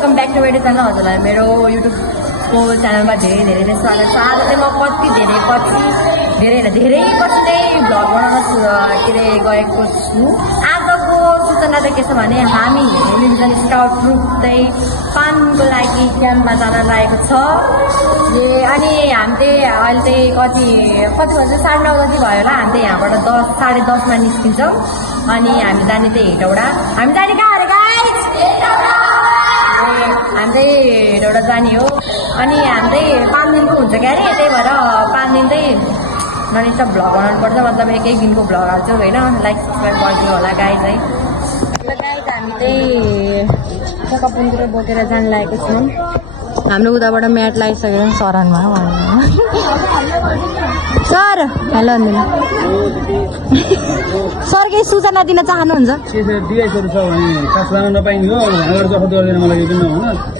Welcome back to मेरो channel. हजुरलाई मेरो युट्युबको च्यानलमा धेरै धेरै नै स्वागत छ। आज चाहिँ म कति धेरै पछि नै भ्लग बनाउन के अरे गएको छु। आजको सूचना चाहिँ के छ भने हामी हेलिभिजन स्काउट ग्रुप चाहिँ पानको लागि क्याम्पमा जान लागेको छ। अनि हामी चाहिँ अहिले चाहिँ कति बजी 9:30 बजी भयो होला। हामी चाहिँ यहाँबाट 10:30 मा निस्किन्छौँ। अनि हामी जाने चाहिँ हेटौडा। हामी जाने कहाँ अरे गाइस? हामी चाहिँ हेटौडा जाने हो। अनि हामी चाहिँ 5 दिनको हुन्छ क्या अरे, त्यही भएर 5 दिन चाहिँ ननिस्टप भ्लग बनाउनुपर्छ। मतलब एक दिनको भ्लग हाल्छु होइन। लाइक सब्सक्राइब गरिदिनु होला गाइस है। गाइस हामी चाहिँ चकपुनतिर बोकेर जान लागेको छौँ। हाम्रो उताबाट म्याट लगाइसकेर सरानमा सर हेलो सर केही सूचना दिन चाहनुहुन्छ? डिभाइसहरू छ भने खास लान नपाइने हो। हामीहरू जफत गर्दैन मलाई यो किन भन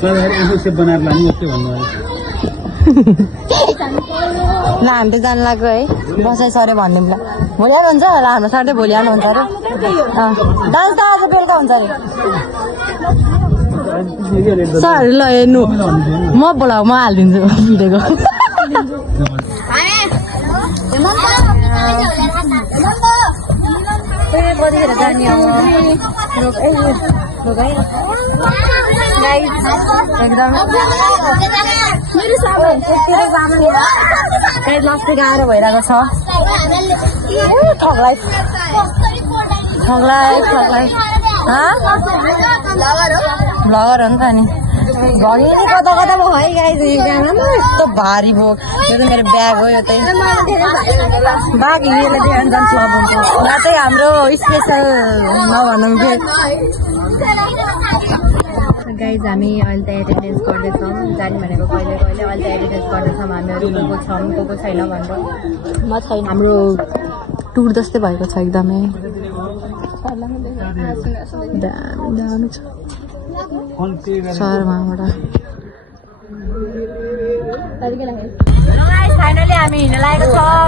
मलाई आफू सेप बनाएर लाने जस्तै भन्नु ल हामी त जान लाग्यो है। बसाइ सर भन्ने बेला भोलि आउनुहुन्छ ल। हाम्रो सर चाहिँ भोलि आउनुहुन्छ अरे। डान्स त आज बेलुका हुन्छ अरे सर। ल हेर्नु म बोलाऊ, म हालिदिन्छु भिडियोको। कतिखेर जाने अब लास्टै गाह्रो भइरहेको छ। ठगलाई भ्लगर हो नि त। नि भरि कता कता भयो है गाइस। यस्तो भारी बोक यो त मेरो ब्याग हो। यो चाहिँ बाघ हिँडेर ध्यान जान्छ क्लब हुन्छ। यहाँ चाहिँ हाम्रो स्पेसल नभनौँ कि गाइज हामी अहिले त एटेन्डेन्स गर्दैछौँ। जाने भनेको कहिले कहिले अहिले त एटेन्डेन्स गर्दैछौँ। हामीहरू को छौँ को छैन भनेर म छैन। हाम्रो टुर जस्तै भएको छ एकदमै दामी छ शहरमाबाट। फाइनली हामी हिँड्न लागेको छौँ।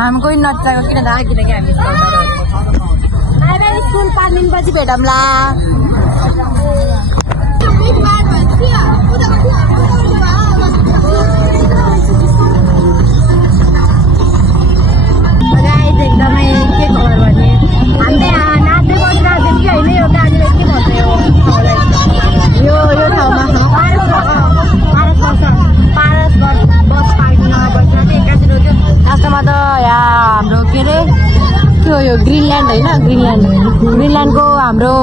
हामी कोही नचाएको किन दा किनकि हामी स्कुल 5 दिनपछि भेटौँला। एकदमै के खबर भने हामीले नाच्दै बसिरहेको थियो कि होइन। यो गाडीले के भन्छ यो ठाउँमा पारस बस पार्किङमा बसिरहेको थियो। एक्कातिर थियो लास्टमा त यहाँ हाम्रो के अरे के हो यो ग्रिनल्यान्ड होइन। ग्रिनल्यान्डको हाम्रो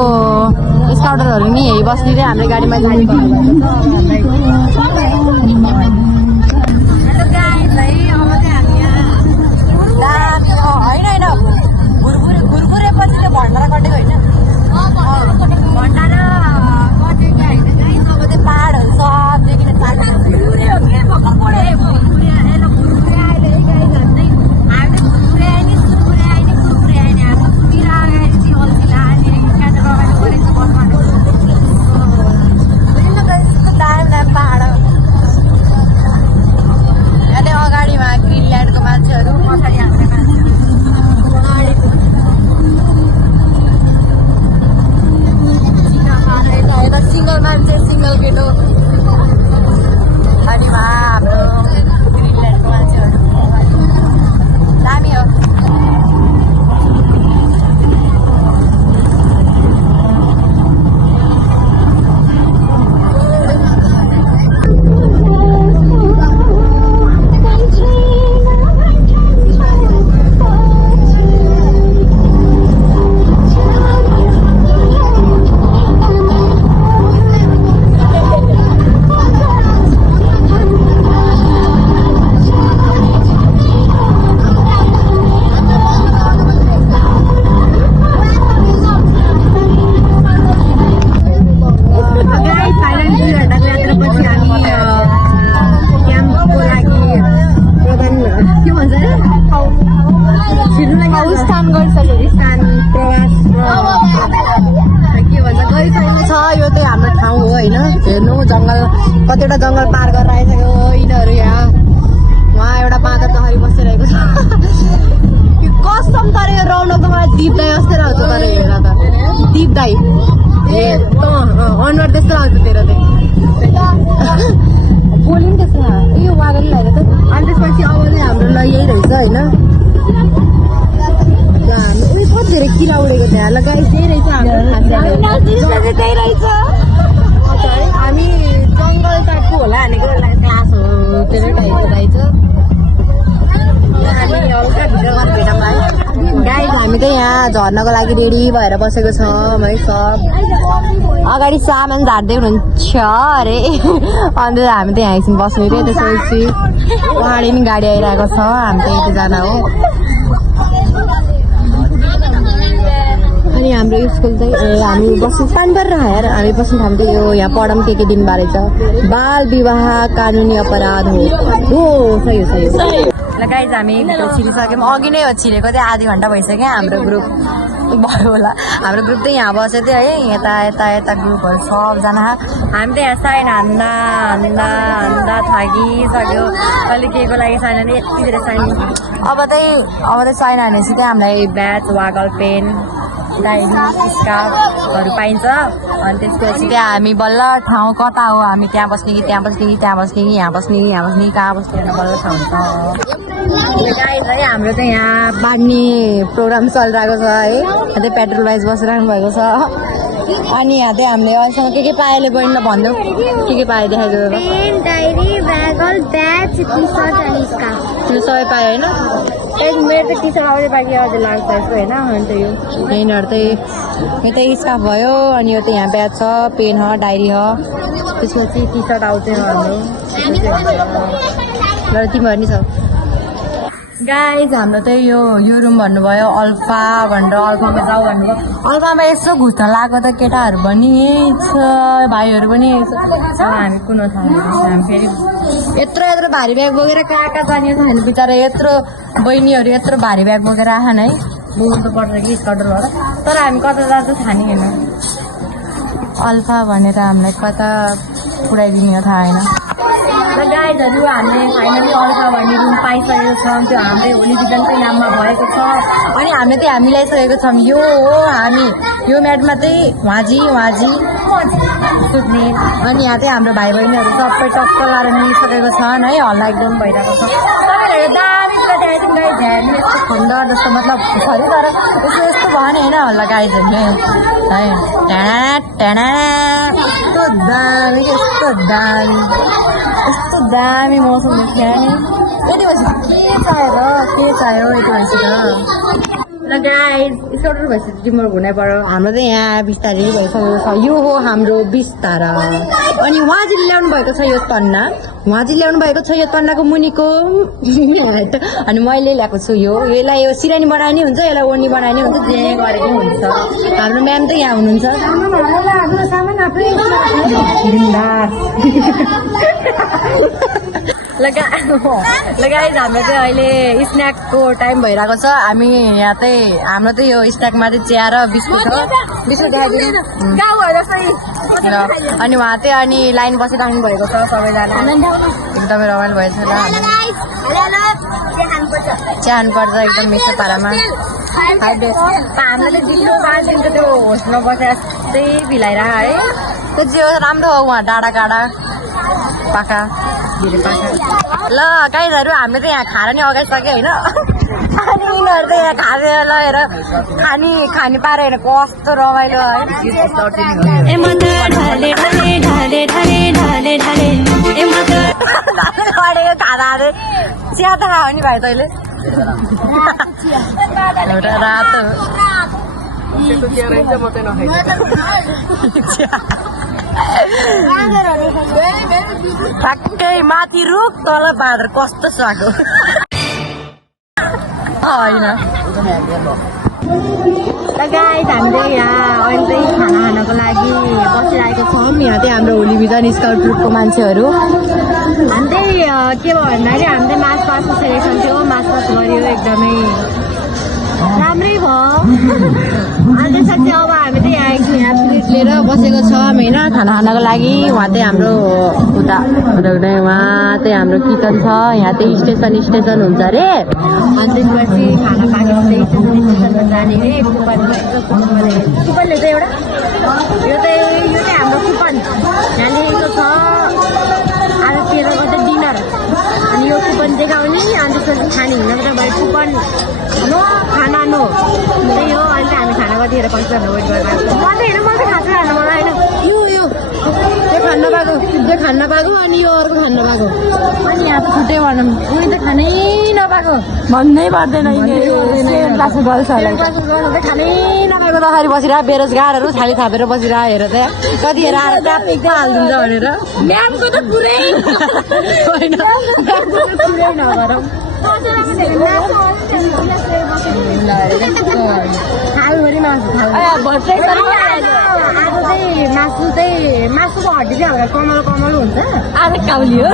स्काउटरहरू नि यही बस्ने रे हाम्रो गाडीमा जाने भुरभुरे पछि त्यो भण्डारा कटेको होइन। भण्डारा कटेको होइन गाइस। अब त्यो पाहाडहरू सब देखिने अगाडिमा ग्रिनल्यान्डको मान्छेहरू पछाडि हाम्रो मान्छे सिङ्गल मान्छे सिङ्गल केटो गाडीमा हाम्रो ग्रिनल्यान्डको मान्छेहरू दामी हो। हेर्नु जङ्गल कतिवटा जङ्गल पार गरेर आइसक्यो यिनीहरू। यहाँ उहाँ एउटा बाँदर जहरी बसिरहेको छ। कस कसम तर यो रौनकको मलाई दीप दाई जस्तै लाग्छ तर हेर त दीप दाई ए अनुहार त्यस्तो लाग्छ तेरो चाहिँ बोली पनि त्यस्तो यो वागले लाग्यो त अनि त्यसपछि अब चाहिँ हाम्रो ल यही रहेछ होइन कति धेरै किरा उडेको त्यहाँ ल गाई त्यही रहेछ हामी जङ्गल टाइपको होला हानेको क्लास हो त्यसै टाइपको रहेछ गाइस हामी चाहिँ यहाँ झर्नको लागि रेडी भएर बसेको छौँ है सब अगाडि सामान झार्दै हुनुहुन्छ अरे अन्त हामी चाहिँ यहाँ एकछिन बस्नु थियो त्यसपछि पहाडी नि गाडी आइरहेको छ हामी चाहिँ यतिजना हो अनि हाम्रो स्कुल चाहिँ हामी बस्नु स्थान गरेर यार हामी बस्नु थाल्थ्यो यो यहाँ पढम के दिन बारे छ बाल विवाह कानुनी अपराध हो सही हो ल गाइज हामी भित्र छिरिसक्यौँ अघि नै हो छिरेको चाहिँ आधी घन्टा भइसक्यो हाम्रो ग्रुप भयो होला हाम्रो ग्रुप चाहिँ यहाँ बसेको थियो है यता यता यता ग्रुपहरू सबजना हामी चाहिँ यहाँ साइन हान्दा थाकिसक्यो अलिक केको लागि साइन हाने यति धेरै साइन अब चाहिँ साइन हानेपछि चाहिँ हामीलाई ब्याच वागल पेन डायरी स्कार्फहरू पाइन्छ अनि त्यसपछि चाहिँ हामी बल्ल ठाउँ कता हो हामी त्यहाँ बस्ने कि त्यहाँ बस्ने कि त्यहाँ बस्ने कि यहाँ बस्ने कि यहाँ बस्ने कहाँ बस्ने बल्ल ठाउँ छ गाइस है हाम्रो चाहिँ यहाँ बाँड्ने प्रोग्राम चलिरहेको छ है त्यहाँ पेट्रोल प्राइस बसिरहनु भएको छ अनि यहाँ चाहिँ हामीले अहिलेसम्म के पाएले बहिनीलाई भन्नु के पाए देखाइदियो डायरी ब्यागल ब्याच टी सर्ट अनि स्कार्फ सबै पायो होइन मेरो त टी सर्ट आउँदै बाँकी अझै लाग्छ यसो होइन अन्त यो पेनहरू चाहिँ यो चाहिँ स्कार्फ भयो अनि यो चाहिँ यहाँ ब्याग छ पेन हो डायरी हो त्यसपछि टी सर्ट आउँछ हाम्रो ल तिमीहरू नि छ गाइज हाम्रो चाहिँ यो रुम भन्नुभयो अल्फा भनेर अल्फामा जाऊ भन्नुभयो अल्फामा यसो घुस्न लगाएको त केटाहरू पनि यही छ भाइहरू पनि यही छ हामी कुन थाल्यो हामी फेरि यत्रो भारी ब्याग बोकेर कहाँ जाने छ भने बिचरा यत्रो बहिनीहरू यत्रो भारी ब्याग बोकेर आएन है बोक्नु त पर्छ कि स्कटरबाट तर हामी कता जान्छ थाहा नि होइन अल्फा भनेर हामीलाई कता पुऱ्याइदिने थाहा होइन र गाइजहरू हामीले फाइनली अल्फा भन्ने रुम पाइसकेको छौँ त्यो हाम्रै होली भिजनको नाममा भएको छ अनि हामीले चाहिँ हामी ल्याइसकेको छौँ यो हो हामी यो म्याटमा चाहिँ वाजी सुत्ने अनि यहाँ चाहिँ हाम्रो भाइ बहिनीहरू सबै टक्क लाएर मिलिसकेको छन् है हल्ला एकदम भइरहेको छ तपाईँहरू दामी यस्तो खण्डर जस्तो मतलब सरी तर यस्तो भयो नि होइन हल्ला गाइजहरूले है यस्तो दामी यस्तो दामी मौसम देखियो नि यति भएपछि के चाहियो यति भएपछि त ल गाइस स्कटर भएपछि तिम्रो घुनै पर्यो हाम्रो चाहिँ यहाँ बिस्तारै भइसकेको छ यो हो हाम्रो बिस्तारा अनि उहाँजीले ल्याउनु भएको छ यो तन्ना तन्नाको मुनिको अनि मैले ल्याएको छु यसलाई यो सिरानी बनाइने हुन्छ यसलाई ओर्नी बनाइने हुन्छ जे गरेको हुन्छ हाम्रो म्याम चाहिँ यहाँ हुनुहुन्छ लगाइज हाम्रो चाहिँ अहिले स्न्याकको टाइम भइरहेको छ हामी यहाँ चाहिँ हाम्रो चाहिँ यो स्न्याकमा चाहिँ चिया र बिस्कुट हो बिस्कुट देखाइदिनु अनि उहाँ चाहिँ अनि लाइन बसिराख्नु भएको छ सबैजना एकदमै रमाइलो भएछ ल चिया खानुपर्छ एकदम मिठो पारामा हामीलाई चाहिँ दिलो बाँधिन्छ त्यो होस्टमा बसेर त्यही भिलाइरह है त्यो जे राम्रो हो उहाँ डाँडा काँडा पाखा ल गाइजहरू हामीले चाहिँ यहाँ खाना नि अगाइसक्यो होइन अनि यिनीहरू चाहिँ यहाँ खाएर लगेर खाने पारे होइन कस्तो रमाइलो है खाना चिया त खायो नि भाइ तैँले एउटा रातो ठ्याक्कै माथि रुख तल बाँधेर कस्तो स्वागो होइन गाइस हामीले यहाँ अहिले चाहिँ खाना खानको लागि बसिरहेको छौँ यहाँ चाहिँ हाम्रो होली भिजन स्काउट ग्रुपको मान्छेहरू हामी चाहिँ के भयो भन्दाखेरि हामीले मास सेलेक्सन थियो मास गऱ्यो एकदमै राम्रै भयो अनि त्यसपछि अब हामी चाहिँ यहाँ एकछिन प्लेट लिएर बसेको छौँ होइन खाना खानको लागि। उहाँ चाहिँ हाम्रो उता उहाँ चाहिँ हाम्रो किचन छ। यहाँ चाहिँ स्टेसन हुन्छ अरे अनि त्यसपछि खाना पाकेपछि स्टेसनमा जाने अरे। कुपनले चाहिँ एउटा यो चाहिँ हाम्रो कुपन यहाँ लेखेको छ आज 13 गते डिनर। अनि यो कुपन देखाउने अनि त्यसपछि खाने हुँदा तपाईँ कुपन नो खाना नो त्यही हो। अहिले हामी खाना कतिखेर पाउँछ भनेर वेट गरिरहेको छ। म चाहिँ होइन, म चाहिँ खाँछु खानु मलाई होइन। यो त्यो खान नपाएको अनि यो अर्को खान नपाएको अनि यहाँ त छुट्टै भनौँ। उनी त खानै नपाएको भन्नै पर्दैन क्लासमा गर्ल्सहरूलाई खानै नपाएको तखरी बसिरह बेरोजगारहरू छाली थापेर बसिरह हेर त कतिखेर आएर ट्याप हालिदिन्छ भनेर म्यामको त पुरै होइन पुरै नगरौँ। थालभरिमा आज चाहिँ मासुको हड्डी चाहिँ हाम्रो कमल हुन्छ। आज काउली हो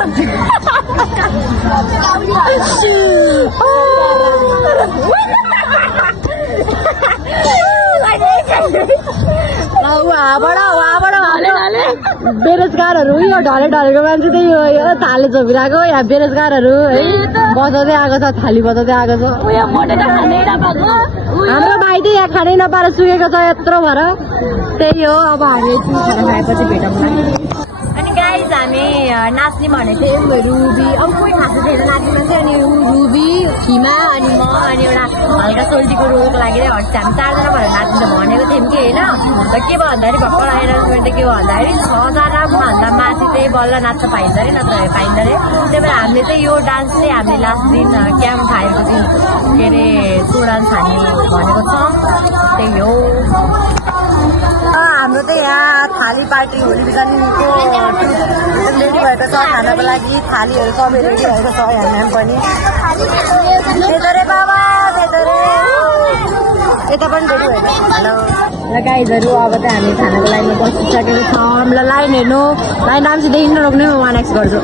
बेरोजगारहरू यो ढलेको मान्छे चाहिँ यो थाले छोपिरहेको यहाँ बेरोजगारहरू है बजाउँदै आएको छ, थाली बजाउँदै आएको छ। हाम्रो भाइ चाहिँ यहाँ खानै नपाएर सुकेको छ यत्रो भएर। त्यही हो अब हामी खाना खाएपछि भेटौँला। अनि गाइज हामी नाच्ने भनेको थियौँ रुबी अब कोही खाएको थिएन नाच्ने मान्छे। अनि रुबी खिमा अनि म अनि एउटा हल्का सोल्टीको रोलको लागि चाहिँ हट्छ हामी 4 जना भएर नाच्नु त भनेको थियौँ कि होइन। र के भयो भन्दाखेरि भर्खर एनाउन्समेन्ट के भयो भन्दाखेरि 6 जना भन्दा माथि चाहिँ बल्ल नाच्न पाइन्छ अरे नत्र पाइँदो अरे। त्यही भएर हामीले चाहिँ यो डान्स चाहिँ हामीले लास्ट दिन क्याम्प फायरको दिन के अरे सो डान्स हामी भनेको छौँ। त्यही हो हाम्रो चाहिँ यहाँ थाली पार्टी होली बिजनको रेडी भएको छ खानाको लागि। थालीहरू सबै रेडी भएको छ यहाँ म्याम पनि रे बाबा यता पनि रेडी भएको। हेलो र गाइजहरू अब चाहिँ हामी खानाको लाइनमा बसिसकेको छौँ। ल लाइन हेर्नु, लाइन राम्रोसित नरोक्ने म 1x गर्छु।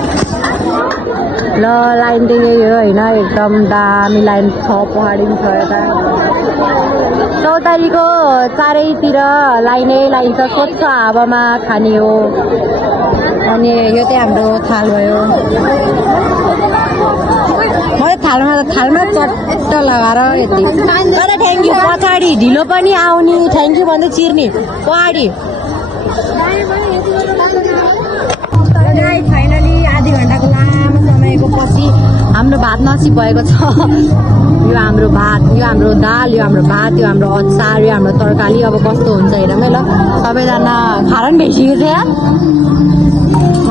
ल लाइन चाहिँ यही हो होइन एकदम दामी लाइन छ। पहाडी पनि छ यता चौतारीको चारैतिर लाइन छ स्वच्छ हावामा खाने हो। अनि यो चाहिँ हाम्रो थाल भयो। म थालमा चट्ट लगाएर यति तर थ्याङ्क यू। पछाडि ढिलो पनि आउने थ्याङ्क यू भन्दै चिर्ने पहाडी। फाइनली आधी घन्टाको लामो समयको पछि हाम्रो भात नसिब भएको छ। यो हाम्रो भात, यो हाम्रो दाल, यो हाम्रो भात, यो हाम्रो अचार, यो हाम्रो तरकारी। अब कस्तो हुन्छ हेरौँ है ल। सबैजना खाएर पनि भेटिएको छ यहाँ।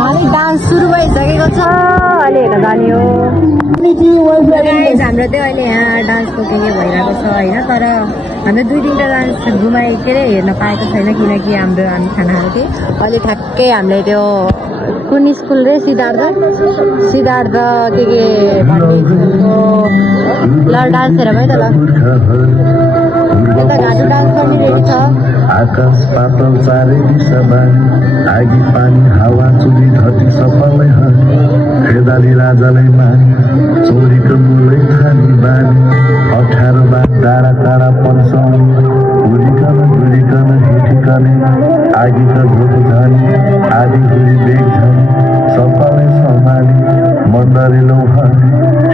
अहिले डान्स सुरु भइसकेको छ, अहिले हेर्न जाने हो। हाम्रो चाहिँ अहिले यहाँ डान्सको के भइरहेको छ होइन। तर हामीले 2-3टा डान्स घुमाइ के अरे हेर्न पाएको छैन किनकि हामी खाना खाएको थियौँ। अहिले ठ्याक्कै हामीले त्यो कुन स्कुल रे सिद्धार्थ के भन्ने ल डान्स हेर भयो त ल। यता घाटु डान्स पनि रेडी छ। आकाश पातल चारै दिशामा आगी पानी हावा चुली धरती सबैले खेदाली राजालाई मानि चोरीको मुलै खानी बानी 18 बार टाढा टाढा पन्साउने गुलिकन हिटिकने आगीका झोक झाने आधी गुली बेग झाने सबैलाई सम्हाली मन्दरी लौहाने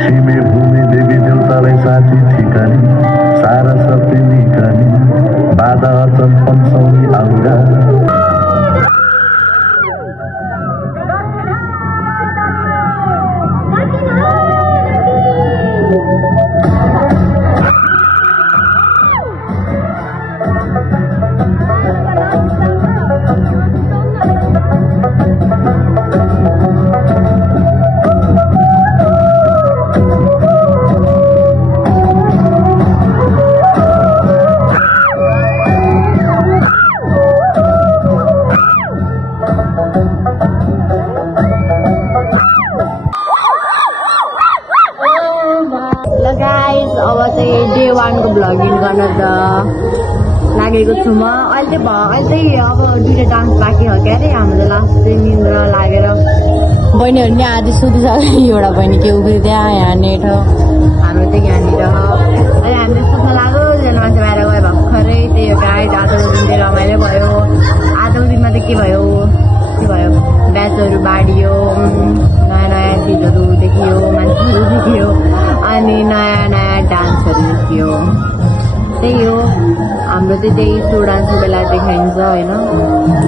सिमे भूमि देवी देवतालाई साथी ठिकाने सारा सबै निकाने बाधा अचन पन्साउने आउगा। अब चाहिँ डे 1 को भ्लगिङ गर्न त लागेको छु म। अहिले चाहिँ अब 2टा डान्स बाँकी हो क्या अरे। हाम्रो लास्ट चाहिँ निन्द्रा लागेर बहिनीहरू नि आधी सुतिसक्यो। एउटा बहिनी के उभियो त्यहाँ यहाँ नेट हो हाम्रो चाहिँ यहाँनिर। अहिले हामीले सुत्न लाग्यो जना मान्छे बाहिर गयो भर्खरै। त्यही हो गाइड आज दिन रमाइलो भयो। आज चाहिँ त्यही सो डान्सको बेला देखाइन्छ होइन